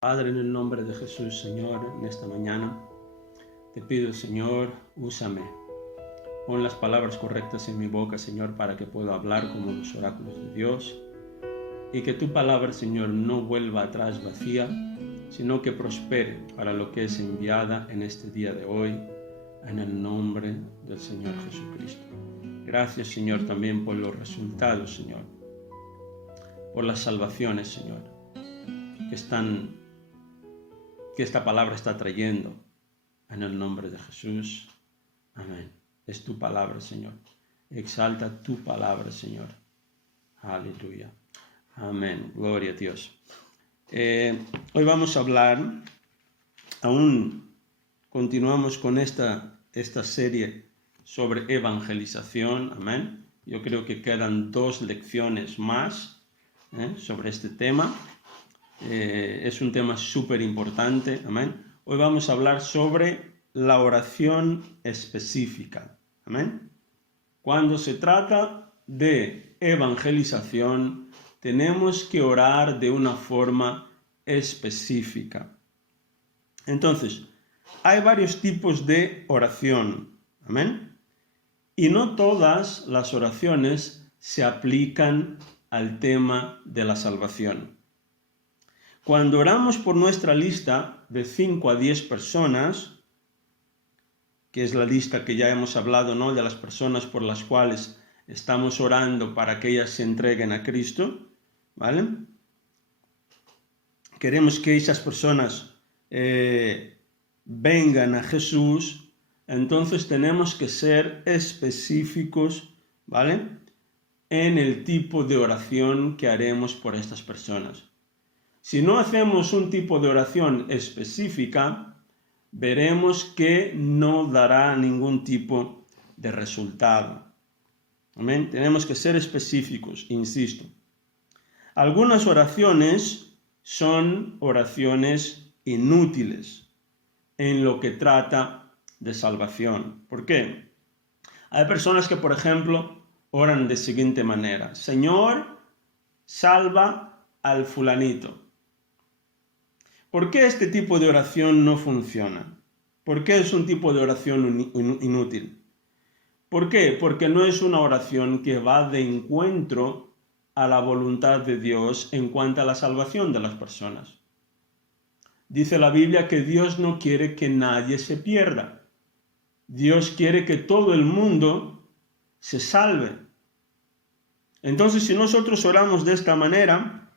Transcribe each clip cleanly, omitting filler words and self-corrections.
Padre, en el nombre de Jesús, Señor, en esta mañana te pido, Señor, úsame. Pon las palabras correctas en mi boca, Señor, para que pueda hablar como los oráculos de Dios. Y que tu palabra, Señor, no vuelva atrás vacía, sino que prospere para lo que es enviada en este día de hoy, en el nombre del Señor Jesucristo. Gracias, Señor, también por los resultados, Señor, por las salvaciones, Señor, que esta palabra está trayendo, en el nombre de Jesús. Amén. Es tu palabra, Señor. Exalta tu palabra, Señor. Aleluya. Amén. Gloria a Dios. Hoy vamos a hablar, continuamos con esta serie sobre evangelización. Amén. Yo creo que quedan 2 lecciones más sobre este tema. Es un tema súper importante. Amén. Hoy vamos a hablar sobre la oración específica. Amén. Cuando se trata de evangelización, tenemos que orar de una forma específica. Entonces, hay varios tipos de oración. Amén. Y no todas las oraciones se aplican al tema de la salvación. Cuando oramos por nuestra lista de 5 a 10 personas, que es la lista que ya hemos hablado, ¿no?, de las personas por las cuales estamos orando para que ellas se entreguen a Cristo, ¿vale? Queremos que esas personas vengan a Jesús, entonces tenemos que ser específicos, ¿vale?, en el tipo de oración que haremos por estas personas. Si no hacemos un tipo de oración específica, veremos que no dará ningún tipo de resultado. Amén. Tenemos que ser específicos, insisto. Algunas oraciones son oraciones inútiles en lo que trata de salvación. ¿Por qué? Hay personas que, por ejemplo, oran de siguiente manera: Señor, salva al fulanito. ¿Por qué este tipo de oración no funciona? ¿Por qué es un tipo de oración inútil? ¿Por qué? Porque no es una oración que va de encuentro a la voluntad de Dios en cuanto a la salvación de las personas. Dice la Biblia que Dios no quiere que nadie se pierda. Dios quiere que todo el mundo se salve. Entonces, si nosotros oramos de esta manera,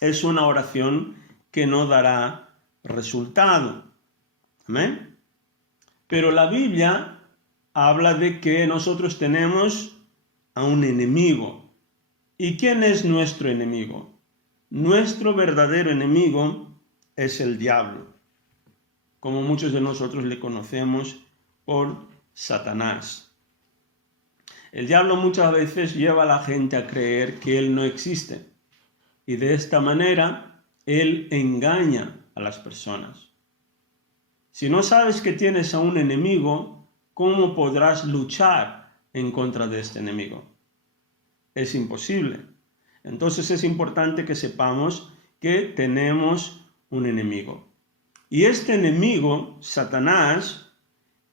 es una oración que no dará resultado. Amén. Pero la Biblia habla de que nosotros tenemos a un enemigo. ¿Y quién es nuestro enemigo? Nuestro verdadero enemigo es el diablo, como muchos de nosotros le conocemos por Satanás. El diablo muchas veces lleva a la gente a creer que él no existe, y de esta manera él engaña a las personas. Si no sabes que tienes a un enemigo, ¿cómo podrás luchar en contra de este enemigo? Es imposible. Entonces es importante que sepamos que tenemos un enemigo. Y este enemigo, Satanás,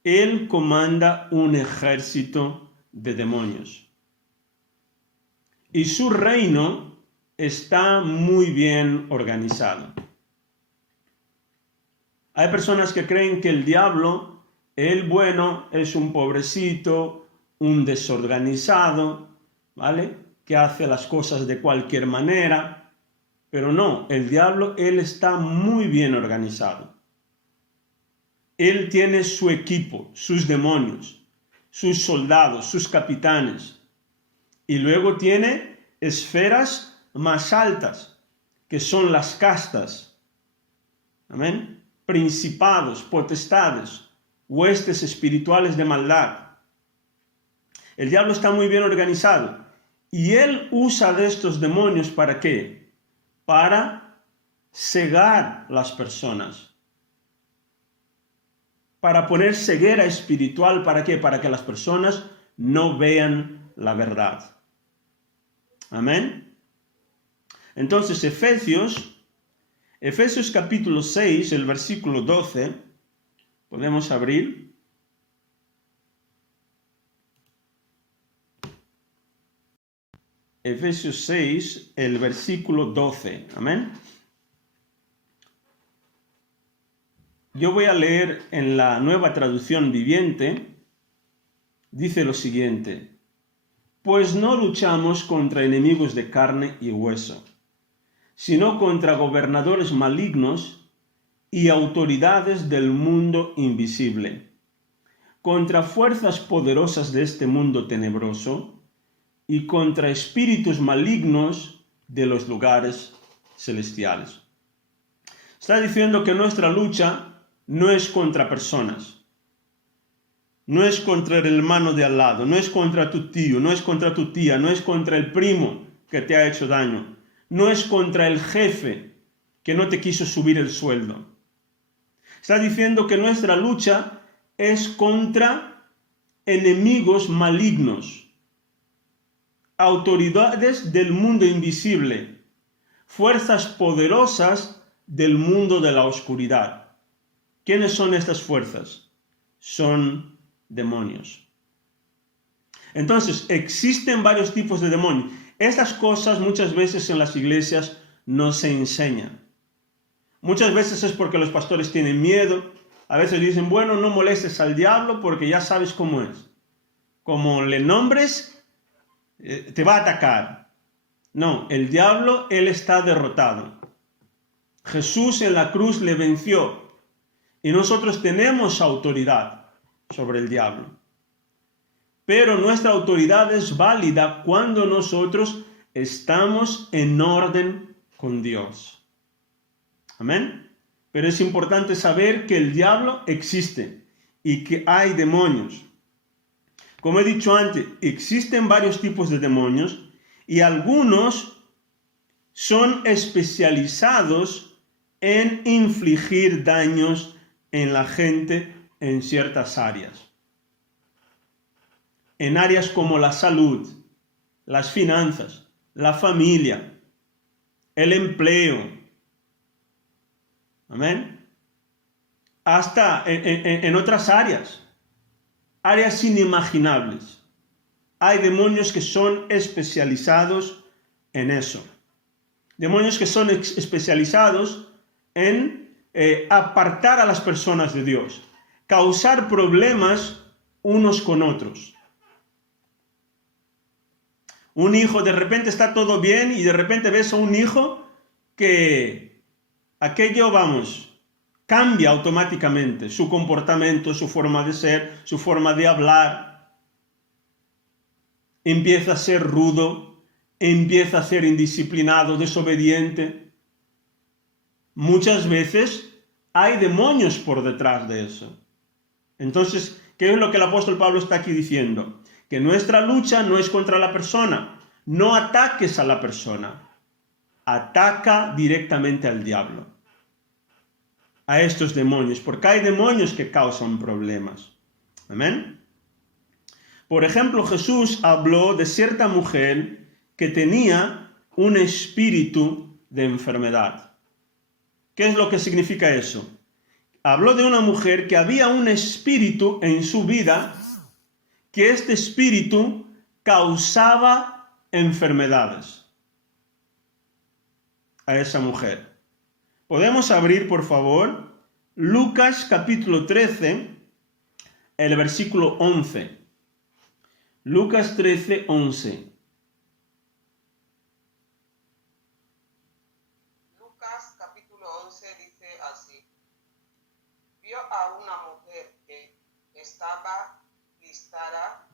él comanda un ejército de demonios. Y su reino está muy bien organizado. Hay personas que creen que el diablo, el bueno, es un pobrecito, un desorganizado, ¿vale?, que hace las cosas de cualquier manera. Pero no, el diablo, él está muy bien organizado. Él tiene su equipo, sus demonios, sus soldados, sus capitanes. Y luego tiene esferas más altas, que son las castas. Amén. Principados, potestades, huestes espirituales de maldad. El diablo está muy bien organizado. Y él usa de estos demonios, ¿para qué? Para cegar las personas. Para poner ceguera espiritual, ¿para qué? Para que las personas no vean la verdad. Amén. Entonces, Efesios Efesios capítulo 6, el versículo 12, podemos abrir. Efesios 6, el versículo 12, amén. Yo voy a leer en la Nueva Traducción Viviente, dice lo siguiente: pues no luchamos contra enemigos de carne y hueso, sino contra gobernadores malignos y autoridades del mundo invisible, contra fuerzas poderosas de este mundo tenebroso y contra espíritus malignos de los lugares celestiales. Está diciendo que nuestra lucha no es contra personas, no es contra el hermano de al lado, no es contra tu tío, no es contra tu tía, no es contra el primo que te ha hecho daño, no es contra el jefe que no te quiso subir el sueldo. Está diciendo que nuestra lucha es contra enemigos malignos, autoridades del mundo invisible, fuerzas poderosas del mundo de la oscuridad. ¿Quiénes son estas fuerzas? Son demonios. Entonces, existen varios tipos de demonios. Estas cosas muchas veces en las iglesias no se enseñan. Muchas veces es porque los pastores tienen miedo. A veces dicen, bueno, no molestes al diablo porque ya sabes cómo es. Como le nombres, te va a atacar. No, el diablo, él está derrotado. Jesús en la cruz le venció. Y nosotros tenemos autoridad sobre el diablo. Pero nuestra autoridad es válida cuando nosotros estamos en orden con Dios. Amén. Pero es importante saber que el diablo existe y que hay demonios. Como he dicho antes, existen varios tipos de demonios y algunos son especializados en infligir daños en la gente en ciertas áreas. En áreas como la salud, las finanzas, la familia, el empleo. Amén. Hasta en otras áreas inimaginables. Hay demonios que son especializados en eso. Demonios que son especializados en apartar a las personas de Dios, causar problemas unos con otros. Un hijo, de repente está todo bien y de repente ves a un hijo que aquello, cambia automáticamente su comportamiento, su forma de ser, su forma de hablar. Empieza a ser rudo, empieza a ser indisciplinado, desobediente. Muchas veces hay demonios por detrás de eso. Entonces, ¿qué es lo que el apóstol Pablo está aquí diciendo? Que nuestra lucha no es contra la persona. No ataques a la persona. Ataca directamente al diablo. A estos demonios, porque hay demonios que causan problemas. Amén. Por ejemplo, Jesús habló de cierta mujer que tenía un espíritu de enfermedad. ¿Qué es lo que significa eso? Habló de una mujer que había un espíritu en su vida, que este espíritu causaba enfermedades a esa mujer. Podemos abrir, por favor, Lucas capítulo 13, el versículo 11. Lucas 13, 11. Lucas capítulo 11 dice así: vio a una mujer que estaba listada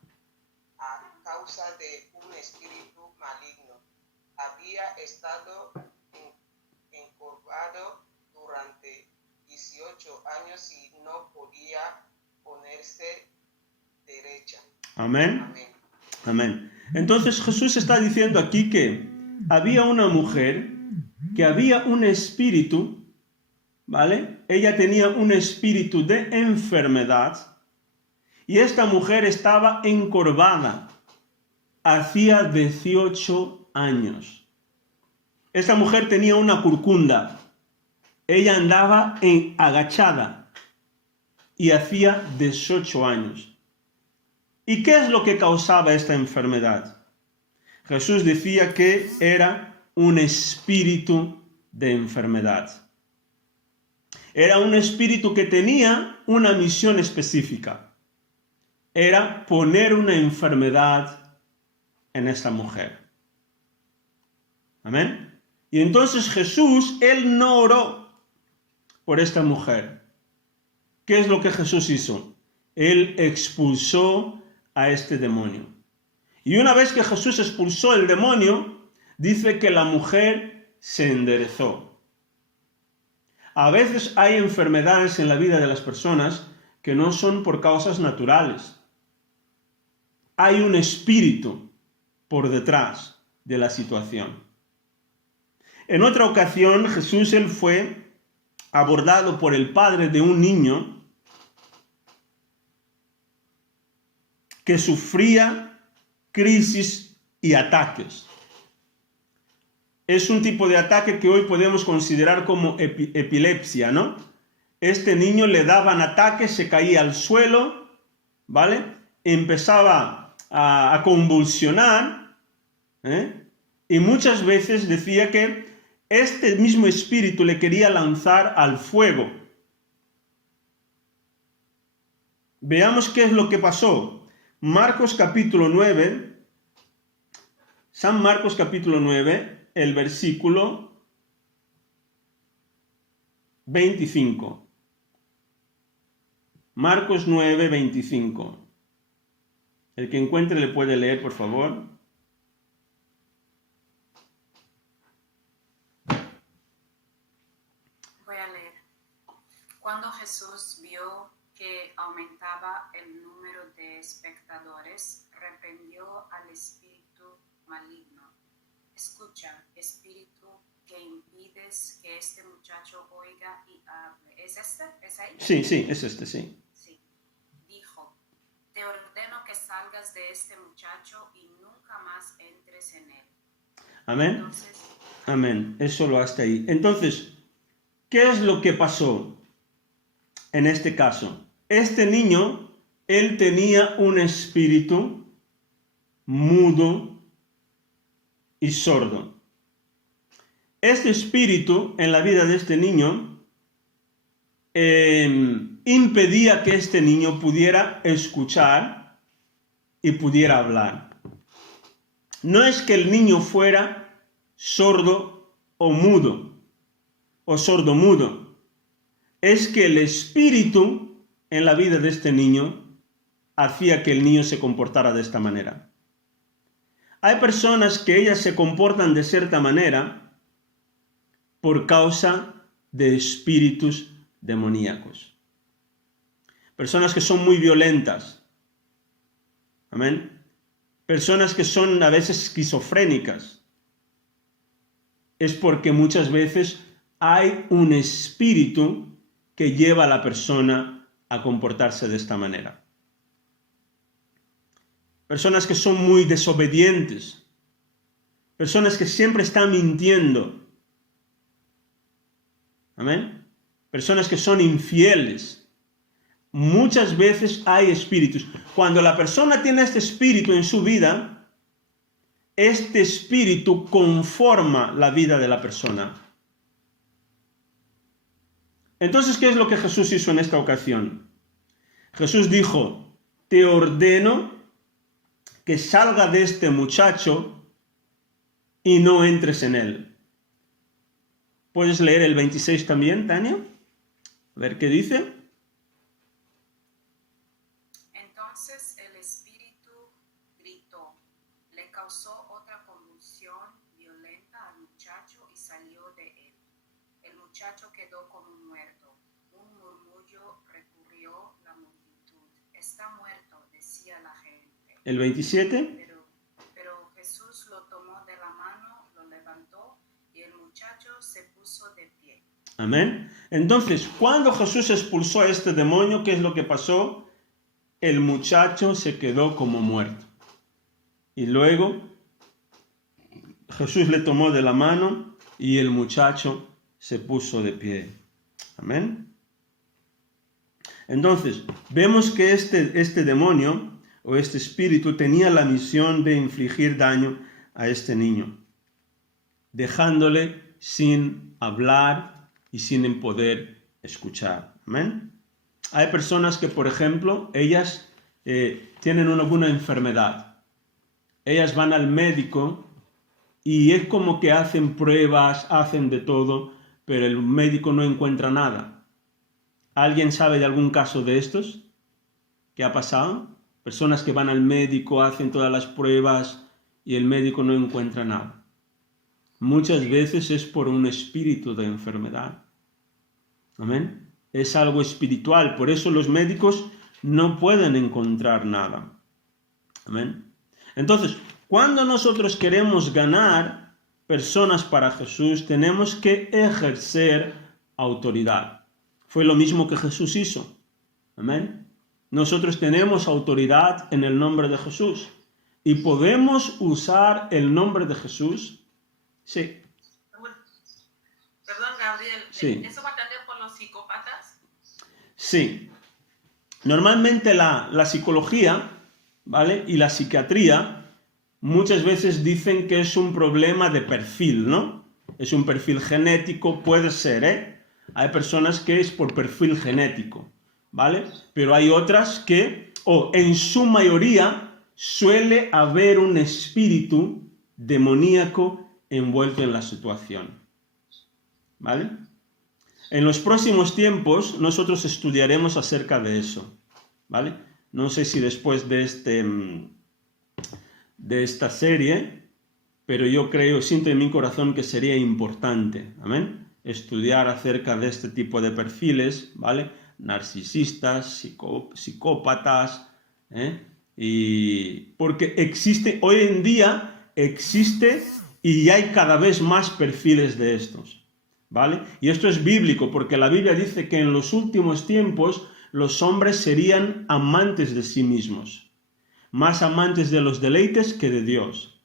a causa de un espíritu maligno. Había estado encorvado durante 18 años y no podía ponerse derecha. Amén. Amén. Amén. Entonces Jesús está diciendo aquí que había una mujer que había un espíritu, ¿vale? Ella tenía un espíritu de enfermedad y esta mujer estaba encorvada hacía 18 años. Esta mujer tenía una curcunda. ella andaba agachada y hacía 18 años. ¿Y qué es lo que causaba esta enfermedad? Jesús decía que era un espíritu de enfermedad. Era un espíritu que tenía una misión específica. Era poner una enfermedad en esta mujer. Amén. Y entonces Jesús, él no oró por esta mujer. ¿Qué es lo que Jesús hizo? Él expulsó a este demonio. Y una vez que Jesús expulsó el demonio, dice que la mujer se enderezó. A veces hay enfermedades en la vida de las personas que no son por causas naturales. Hay un espíritu por detrás de la situación. En otra ocasión, Jesús, él fue abordado por el padre de un niño que sufría crisis y ataques. Es un tipo de ataque que hoy podemos considerar como epilepsia, ¿no? Este niño le daban ataques, se caía al suelo, ¿vale? Empezaba a convulsionar, y muchas veces decía que este mismo espíritu le quería lanzar al fuego. Veamos qué es lo que pasó. Marcos capítulo 9, San Marcos capítulo 9, el versículo 25. Marcos 9, 25. El que encuentre le puede leer, por favor. Voy a leer. Cuando Jesús vio que aumentaba el número de espectadores, reprendió al espíritu maligno. Escucha, espíritu que impides que este muchacho oiga y hable. ¿Es este? ¿Es ahí? Sí, es este, sí. Sí. Dijo, te ordeno que salgas de este muchacho y nunca más entres en él. Amén. Entonces, amén. Es solo hasta ahí. Entonces, ¿qué es lo que pasó en este caso? Este niño, él tenía un espíritu mudo y sordo. Este espíritu en la vida de este niño impedía que este niño pudiera escuchar y pudiera hablar. No es que el niño fuera sordo o mudo, o sordo-mudo. Es que el espíritu en la vida de este niño hacía que el niño se comportara de esta manera. Hay personas que ellas se comportan de cierta manera por causa de espíritus demoníacos. Personas que son muy violentas. Amén. Personas que son a veces esquizofrénicas. Es porque muchas veces hay un espíritu que lleva a la persona a comportarse de esta manera. Personas que son muy desobedientes. Personas que siempre están mintiendo. Amén. Personas que son infieles. Muchas veces hay espíritus. Cuando la persona tiene este espíritu en su vida, este espíritu conforma la vida de la persona. Entonces, ¿qué es lo que Jesús hizo en esta ocasión? Jesús dijo, te ordeno que salga de este muchacho y no entres en él. ¿Puedes leer el 26 también, Tania? A ver qué dice. entonces el espíritu gritó, le causó otra convulsión violenta al muchacho y salió de él. El muchacho quedó como muerto. Un murmullo recorrió la multitud. Está muerto, decía la gente. El 27. Pero Jesús lo tomó de la mano, lo levantó y el muchacho se puso de pie. Amén. Entonces, cuando Jesús expulsó a este demonio, ¿qué es lo que pasó? El muchacho se quedó como muerto. Y luego Jesús le tomó de la mano y el muchacho se puso de pie. Amén. Entonces, vemos que este demonio o este espíritu tenía la misión de infligir daño a este niño, dejándole sin hablar y sin poder escuchar. Amén. Hay personas que, por ejemplo, ellas tienen alguna enfermedad. Ellas van al médico y es como que hacen pruebas, hacen de todo, pero el médico no encuentra nada. ¿Alguien sabe de algún caso de estos? ¿Qué ha pasado? Personas que van al médico, hacen todas las pruebas y el médico no encuentra nada. Muchas veces es por un espíritu de enfermedad. Amén. Es algo espiritual, por eso los médicos no pueden encontrar nada. Amén. Entonces, cuando nosotros queremos ganar personas para Jesús, tenemos que ejercer autoridad. Fue lo mismo que Jesús hizo. Amén. Nosotros tenemos autoridad en el nombre de Jesús y podemos usar el nombre de Jesús. Sí. Perdón, Gabriel. Sí. ¿Eso va también por los psicópatas? Sí. Normalmente la psicología, ¿vale? Y la psiquiatría muchas veces dicen que es un problema de perfil, ¿no? Es un perfil genético, puede ser, ¿eh? Hay personas que es por perfil genético, ¿vale? Pero hay otras que, en su mayoría, suele haber un espíritu demoníaco envuelto en la situación, ¿vale? En los próximos tiempos nosotros estudiaremos acerca de eso, ¿vale? No sé si después de esta serie, pero yo siento en mi corazón que sería importante, ¿amén? Estudiar acerca de este tipo de perfiles, ¿vale? Narcisistas, psicópatas, y porque hoy en día existe y hay cada vez más perfiles de estos, ¿vale? Y esto es bíblico, porque la Biblia dice que en los últimos tiempos los hombres serían amantes de sí mismos, más amantes de los deleites que de Dios,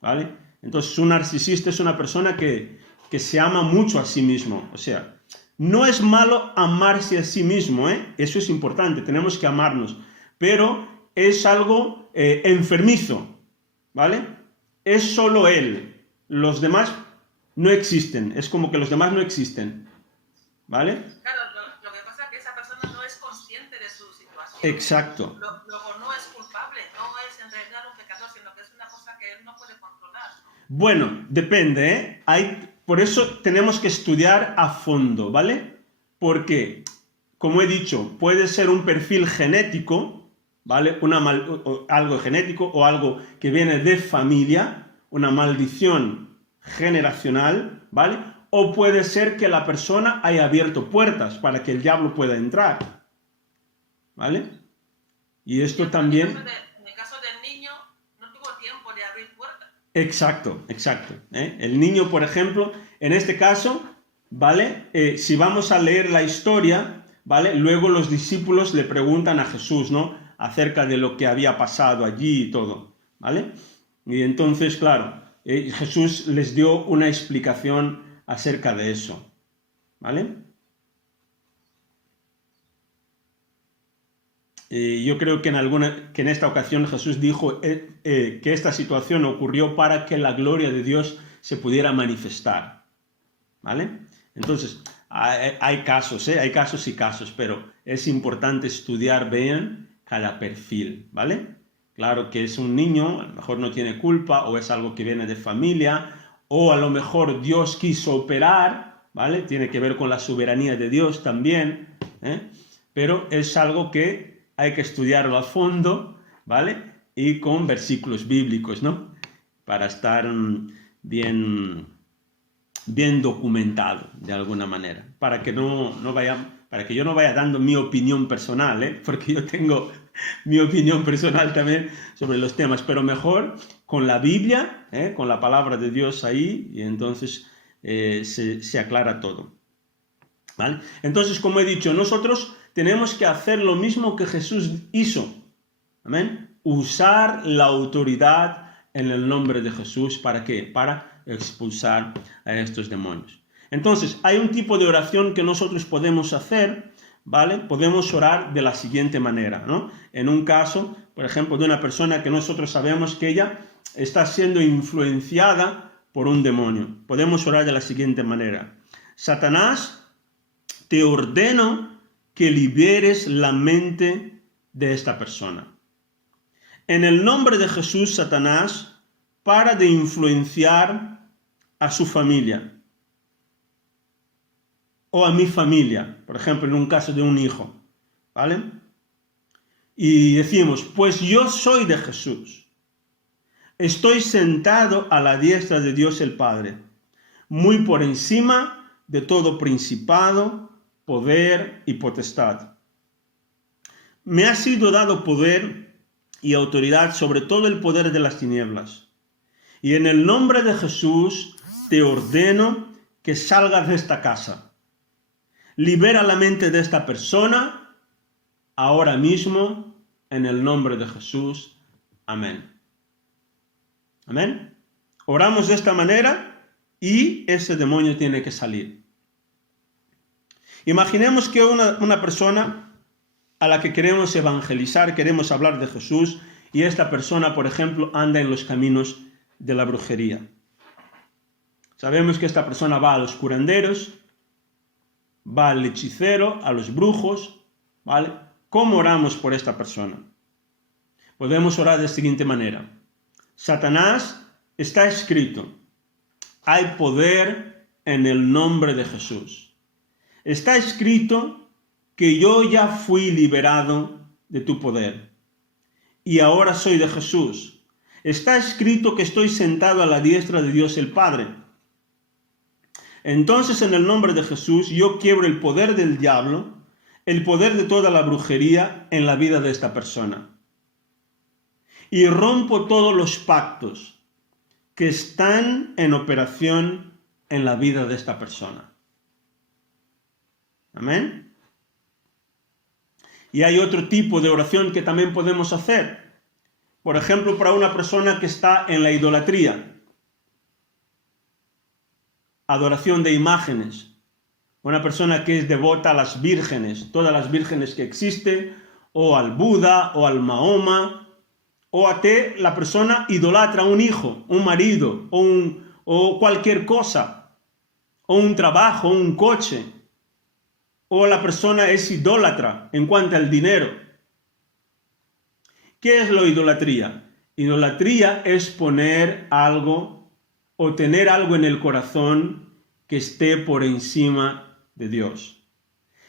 ¿vale? Entonces, un narcisista es una persona que se ama mucho a sí mismo. O sea, no es malo amarse a sí mismo, ¿eh? Eso es importante, tenemos que amarnos. Pero es algo enfermizo, ¿vale? Es solo él. Los demás no existen. Es como que los demás no existen, ¿vale? Claro, lo que pasa es que esa persona no es consciente de su situación. Exacto. Luego no es culpable, no es en realidad un pecador, sino que es una cosa que él no puede controlar. Bueno, depende, ¿eh? Por eso tenemos que estudiar a fondo, ¿vale? Porque, como he dicho, puede ser un perfil genético, ¿vale? Algo genético o algo que viene de familia, una maldición generacional, ¿vale? O puede ser que la persona haya abierto puertas para que el diablo pueda entrar, ¿vale? Y esto también... En el caso del niño, no tuvo tiempo de abrir puertas. Exacto. El niño, por ejemplo, en este caso, ¿vale? Si vamos a leer la historia, ¿vale? Luego los discípulos le preguntan a Jesús, ¿no? Acerca de lo que había pasado allí y todo, ¿vale? Y entonces, claro, Jesús les dio una explicación acerca de eso, ¿vale? Yo creo que en esta ocasión Jesús dijo que esta situación ocurrió para que la gloria de Dios se pudiera manifestar, ¿vale? Entonces, hay casos, hay casos y casos, pero es importante estudiar bien cada perfil, ¿vale? Claro que es un niño, a lo mejor no tiene culpa, o es algo que viene de familia, o a lo mejor Dios quiso operar, ¿vale? Tiene que ver con la soberanía de Dios también, pero es algo que hay que estudiarlo a fondo, ¿vale? Y con versículos bíblicos, ¿no? Para estar bien documentado, de alguna manera. Para que yo no vaya dando mi opinión personal, ¿eh? Porque yo tengo mi opinión personal también sobre los temas, pero mejor con la Biblia, con la palabra de Dios ahí, y entonces se aclara todo, ¿vale? Entonces, como he dicho, nosotros tenemos que hacer lo mismo que Jesús hizo. Amén. Usar la autoridad en el nombre de Jesús. ¿Para qué? Para expulsar a estos demonios. Entonces, hay un tipo de oración que nosotros podemos hacer, ¿vale? Podemos orar de la siguiente manera, ¿no? En un caso, por ejemplo, de una persona que nosotros sabemos que ella está siendo influenciada por un demonio. Podemos orar de la siguiente manera. Satanás, te ordeno que liberes la mente de esta persona. En el nombre de Jesús, Satanás, para de influenciar a su familia o a mi familia, por ejemplo, en un caso de un hijo, ¿vale? Y decimos, pues yo soy de Jesús. Estoy sentado a la diestra de Dios el Padre, muy por encima de todo principado, poder y potestad. Me ha sido dado poder y autoridad sobre todo el poder de las tinieblas. Y en el nombre de Jesús te ordeno que salgas de esta casa. Libera la mente de esta persona ahora mismo en el nombre de Jesús. Amén. Amén. Oramos de esta manera y ese demonio tiene que salir. Imaginemos que una persona a la que queremos evangelizar, queremos hablar de Jesús, y esta persona, por ejemplo, anda en los caminos de la brujería. Sabemos que esta persona va a los curanderos, va al hechicero, a los brujos, ¿vale? ¿Cómo oramos por esta persona? Podemos orar de la siguiente manera. Satanás, está escrito, hay poder en el nombre de Jesús. Está escrito que yo ya fui liberado de tu poder y ahora soy de Jesús. Está escrito que estoy sentado a la diestra de Dios el Padre. Entonces, en el nombre de Jesús, yo quiebro el poder del diablo, el poder de toda la brujería en la vida de esta persona. Y rompo todos los pactos que están en operación en la vida de esta persona. Amén. Y hay otro tipo de oración que también podemos hacer. Por ejemplo, para una persona que está en la idolatría, adoración de imágenes, una persona que es devota a las vírgenes, todas las vírgenes que existen, o al Buda, o al Mahoma, o a la persona idolatra a un hijo, un marido, o cualquier cosa, o un trabajo, un coche, o la persona es idólatra en cuanto al dinero. ¿Qué es la idolatría? Idolatría es poner algo o tener algo en el corazón que esté por encima de Dios.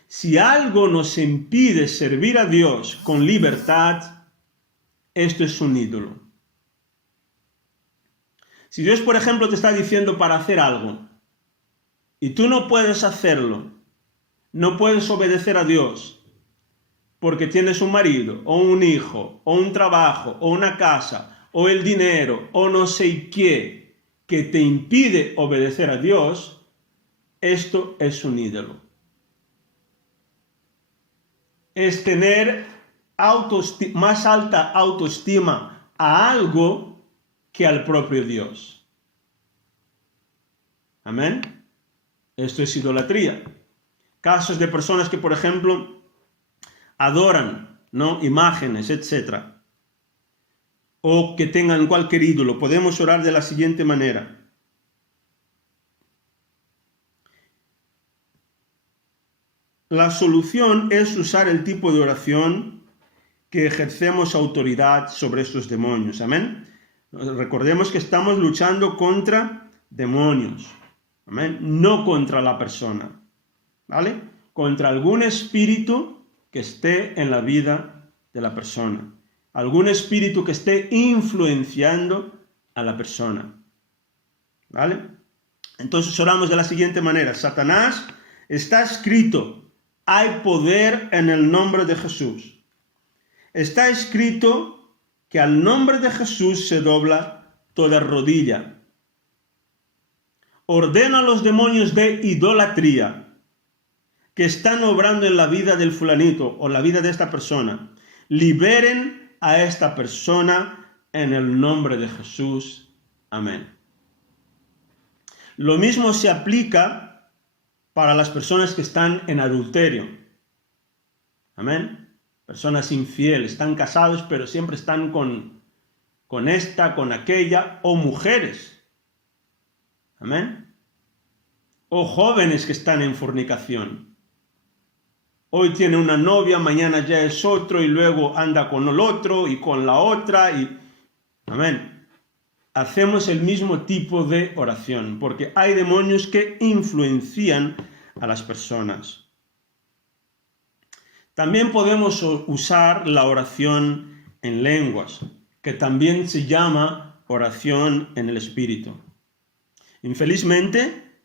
Si algo nos impide servir a Dios con libertad, esto es un ídolo. Si Dios, por ejemplo, te está diciendo para hacer algo y tú no puedes hacerlo, no puedes obedecer a Dios, porque tienes un marido, o un hijo, o un trabajo, o una casa, o el dinero, o no sé qué, que te impide obedecer a Dios, esto es un ídolo. Es tener más alta autoestima a algo que al propio Dios. Amén. Esto es idolatría. Casos de personas que, por ejemplo, adoran, ¿no?, imágenes, etc. O que tengan cualquier ídolo. Podemos orar de la siguiente manera. La solución es usar el tipo de oración que ejercemos autoridad sobre estos demonios. Amén. Recordemos que estamos luchando contra demonios. Amén. No contra la persona. ¿Vale? Contra algún espíritu que esté en la vida de la persona. Algún espíritu que esté influenciando a la persona. ¿Vale? Entonces oramos de la siguiente manera. Satanás, está escrito, hay poder en el nombre de Jesús. Está escrito que al nombre de Jesús se dobla toda rodilla. Ordena a los demonios de idolatría que están obrando en la vida del fulanito o la vida de esta persona. Liberen a esta persona en el nombre de Jesús. Amén. Lo mismo se aplica para las personas que están en adulterio. Amén. Personas infieles, están casados, pero siempre están con esta, con aquella, o mujeres. Amén. O jóvenes que están en fornicación. Hoy tiene una novia, mañana ya es otro, y luego anda con el otro y con la otra. Amén. Hacemos el mismo tipo de oración, porque hay demonios que influencian a las personas. También podemos usar la oración en lenguas, que también se llama oración en el Espíritu. Infelizmente,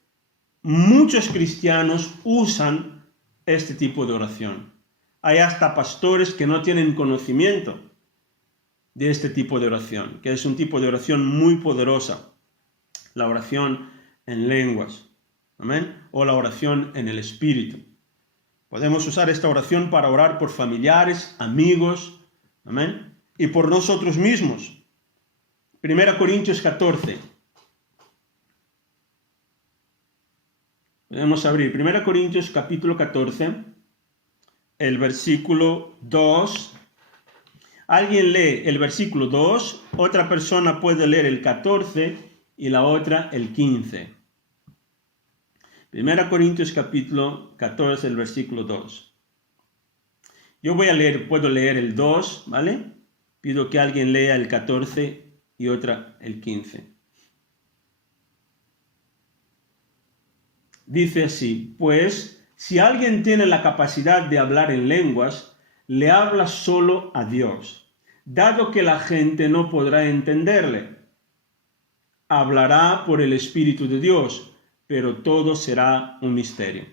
muchos cristianos usan este tipo de oración. Hay hasta pastores que no tienen conocimiento de este tipo de oración, que es un tipo de oración muy poderosa, la oración en lenguas, ¿amén? O la oración en el Espíritu. Podemos usar esta oración para orar por familiares, amigos, ¿amén? Y por nosotros mismos. 1 Corintios 14. Podemos abrir 1 Corintios capítulo 14, el versículo 2. Alguien lee el versículo 2, otra persona puede leer el 14 y la otra el 15. 1 Corintios capítulo 14, el versículo 2. Yo puedo leer el 2, ¿vale? Pido que alguien lea el 14 y otra el 15. Dice así: pues si alguien tiene la capacidad de hablar en lenguas, le habla solo a Dios, dado que la gente no podrá entenderle. Hablará por el Espíritu de Dios, pero todo será un misterio.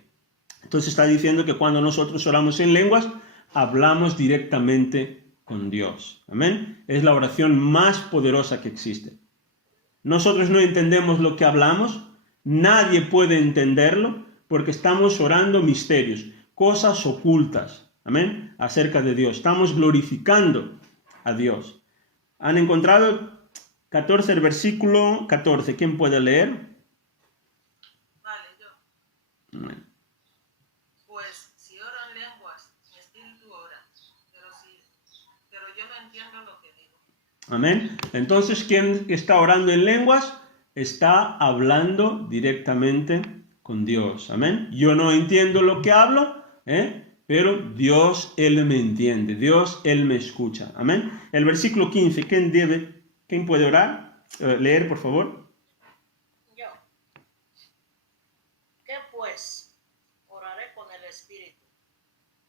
Entonces está diciendo que cuando nosotros oramos en lenguas, hablamos directamente con Dios. Amén. Es la oración más poderosa que existe. Nosotros no entendemos lo que hablamos, nadie puede entenderlo, porque estamos orando misterios, cosas ocultas, amén, acerca de Dios. Estamos glorificando a Dios. ¿Han encontrado 14, el versículo 14? ¿Quién puede leer? Vale, yo. Amén. Pues si oro en lenguas, mi espíritu ora, pero yo no entiendo lo que digo. Amén. Entonces, ¿quién está orando en lenguas? Está hablando directamente con Dios. Amén. Yo no entiendo lo que hablo, pero Dios, Él me entiende. Dios, Él me escucha. Amén. El versículo 15, ¿quién puede orar? Leer, por favor. Yo. ¿Qué pues? Oraré con el espíritu,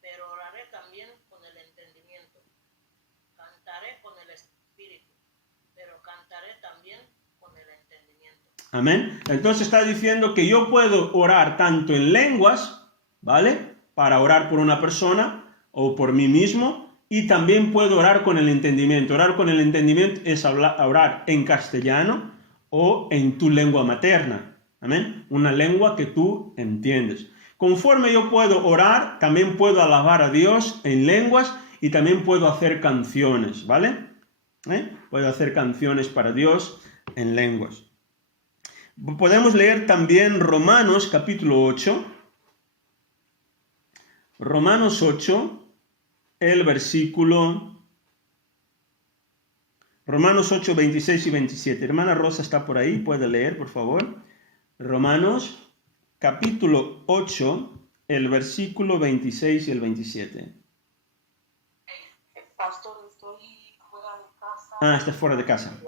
pero oraré también con el entendimiento. Cantaré con el espíritu, pero cantaré también con el entendimiento. Amén. Entonces está diciendo que yo puedo orar tanto en lenguas, ¿vale? Para orar por una persona o por mí mismo, y también puedo orar con el entendimiento. Orar con el entendimiento es orar en castellano o en tu lengua materna. Amén. Una lengua que tú entiendes. Conforme yo puedo orar, también puedo alabar a Dios en lenguas y también puedo hacer canciones, ¿vale? Puedo hacer canciones para Dios en lenguas. Podemos leer también Romanos capítulo 8. Romanos 8, el versículo... Romanos 8, 26 y 27. Hermana Rosa está por ahí, puede leer, por favor. Romanos capítulo 8, el versículo 26 y el 27. Pastor, estoy fuera de casa. Ah, está fuera de casa.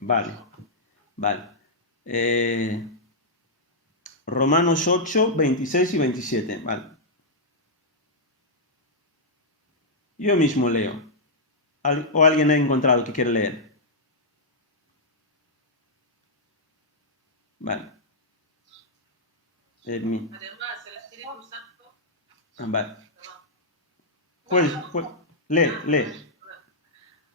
Vale. Romanos 8, 26 y 27. Vale. Yo mismo leo. ¿O alguien ha encontrado que quiere leer? Vale. Además, el Espíritu Santo... Vale. Perdón. Pues lee.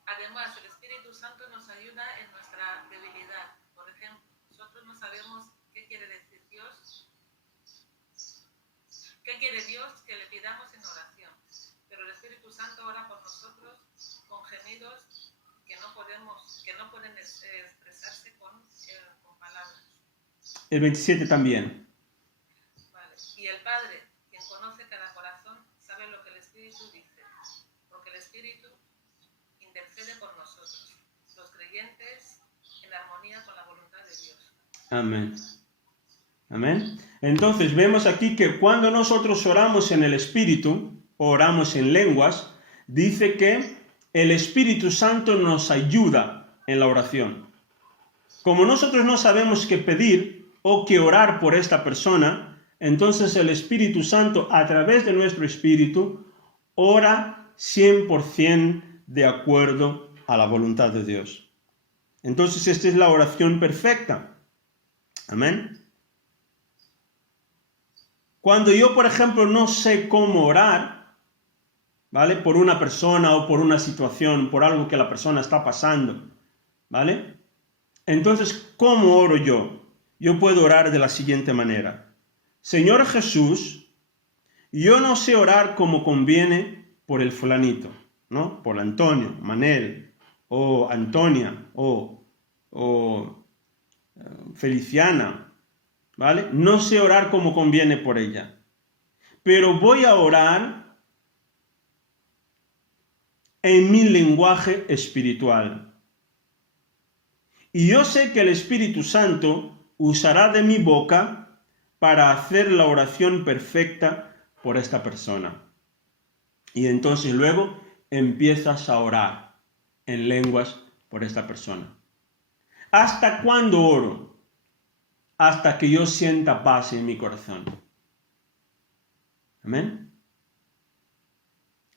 Además, el Espíritu Santo nos ayuda en nuestra debilidad. Por ejemplo, nosotros no sabemos qué quiere decir Dios, qué quiere Dios que le pidamos en oración. Pero el Espíritu Santo ora por nosotros con gemidos que no pueden expresarse con palabras. El 27 también. Vale. Y el Espíritu dice, porque el Espíritu intercede por nosotros, los creyentes, en armonía con la voluntad de Dios. Amén. Amén. Entonces vemos aquí que cuando nosotros oramos en el Espíritu, o oramos en lenguas, dice que el Espíritu Santo nos ayuda en la oración. Como nosotros no sabemos qué pedir o qué orar por esta persona, entonces el Espíritu Santo, a través de nuestro espíritu, ora 100% de acuerdo a la voluntad de Dios. Entonces esta es la oración perfecta. Amén. Cuando yo, por ejemplo, no sé cómo orar, ¿vale? Por una persona o por una situación, por algo que la persona está pasando, ¿vale? Entonces, ¿cómo oro yo? Yo puedo orar de la siguiente manera. Señor Jesús, yo no sé orar como conviene por el fulanito, ¿no? Por Antonio, Manel, o Antonia, o Feliciana, ¿vale? No sé orar como conviene por ella. Pero voy a orar en mi lenguaje espiritual. Y yo sé que el Espíritu Santo usará de mi boca para hacer la oración perfecta por esta persona. Y entonces luego empiezas a orar en lenguas por esta persona. ¿Hasta cuándo oro? Hasta que yo sienta paz en mi corazón. Amén.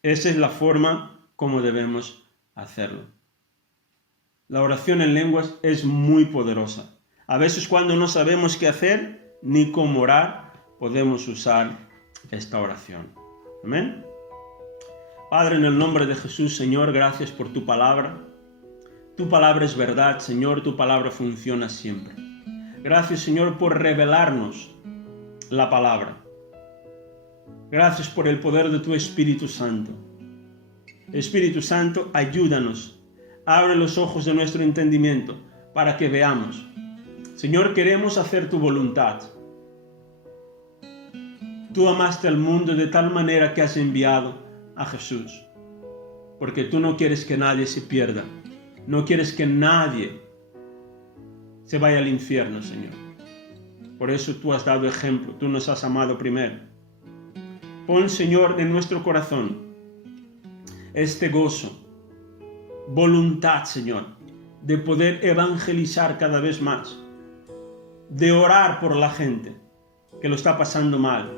Esa es la forma como debemos hacerlo. La oración en lenguas es muy poderosa. A veces cuando no sabemos qué hacer ni cómo orar, podemos usar esta oración. Amén. Padre, en el nombre de Jesús, Señor, gracias por tu palabra. Tu palabra es verdad, Señor, tu palabra funciona siempre. Gracias, Señor, por revelarnos la palabra. Gracias por el poder de tu Espíritu Santo. Espíritu Santo, ayúdanos. Abre los ojos de nuestro entendimiento para que veamos. Señor, queremos hacer tu voluntad. Tú amaste al mundo de tal manera que has enviado a Jesús. Porque tú no quieres que nadie se pierda. No quieres que nadie se vaya al infierno, Señor. Por eso tú has dado ejemplo. Tú nos has amado primero. Pon, Señor, en nuestro corazón este gozo, voluntad, Señor, de poder evangelizar cada vez más, de orar por la gente que lo está pasando mal,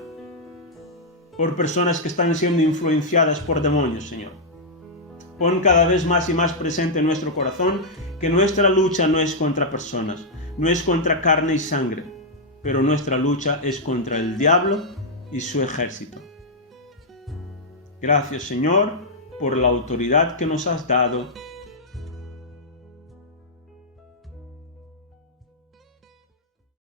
por personas que están siendo influenciadas por demonios, Señor. Pon cada vez más y más presente en nuestro corazón que nuestra lucha no es contra personas, no es contra carne y sangre, pero nuestra lucha es contra el diablo y su ejército. Gracias, Señor, por la autoridad que nos has dado